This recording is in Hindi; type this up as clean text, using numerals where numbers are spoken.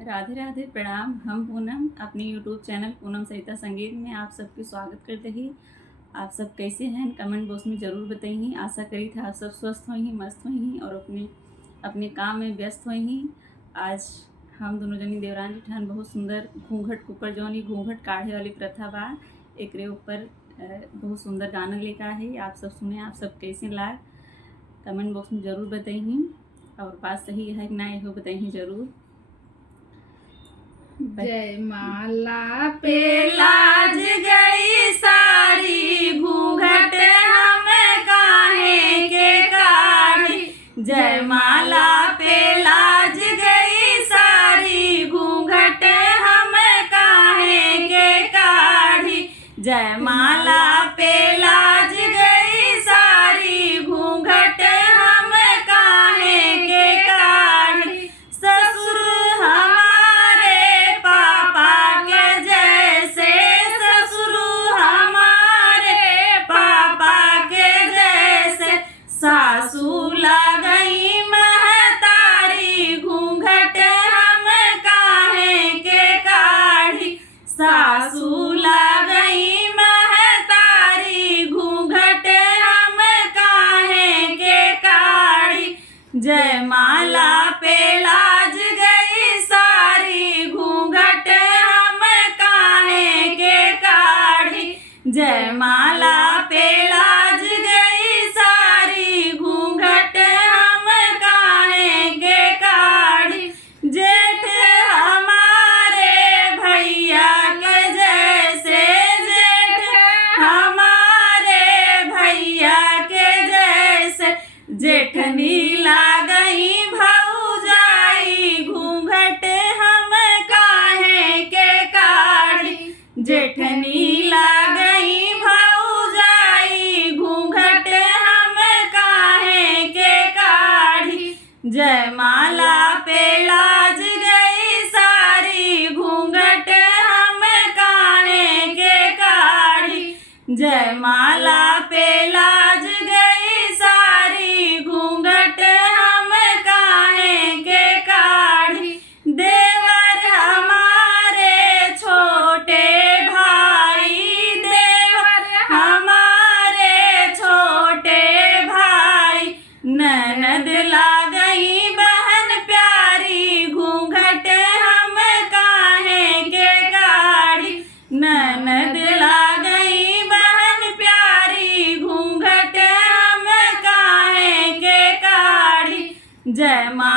राधे राधे प्रणाम। हम पूनम अपने यूट्यूब चैनल पूनम सरिता संगीत में आप सबके स्वागत करते ही। आप सब कैसे हैं कमेंट बॉक्स में ज़रूर बताइए। आशा करी था आप सब स्वस्थ हों ही, मस्त हों ही और अपने अपने काम में व्यस्त हों ही। आज हम दोनों जनी देवरान जेठान बहुत सुंदर घूंघट के ऊपर जौन घूंघट काढ़े वाली प्रथा बा एकरे ऊपर बहुत सुंदर गाना लेकर है। आप सब सुने, आप सब कैसे लाग कमेंट बॉक्स में ज़रूर बताइए और बात सही है कि ना हो बताइए ज़रूर। जय माला पे लाज गई सारी घूंघट हम काहे के काढ़ी। जय माला पे लाज गई सारी घूंघट हम काहे के काढ़ी। जय माला पे लाज गई सारी घूंघट हम काहे के काढ़ी। ससुर हमारे पापा के जैसे, ससुर हमारे पापा के जैसे, सासू लगई महतारी घूंघट हम काहे के काढ़ी। सासू लगई महतारी घूंघट हम काहे के काढ़ी। जय माला पे लाज गई सारी घूंघट हम काहे के काढ़ी। जय माला पे लाज गई सारी घूंघट हम काहे के काढ़ी। जेठ हमारे भैया के जैसे, जेठ हमारे भैया के जैसे, जेठनी लागई भौजाई घूंघट हम काहे के काढ़ी। जेठनी लागई भौजाई घूंघट हम काहे के काढ़ी। जय माला पे लाज गई सारी घूंघट हम काहे के काढ़ी। जय माला पे लाज गई सारी घूंघट हम काहे के काढ़ी। देवर हमारे छोटे भाई, देवर हमारे छोटे भाई, ननद लागई बहन प्यारी घूंघट हम काहे के काढ़ी। ननद लागई बहन प्यारी घूंघट हम काहे के काढ़ी। जय माँ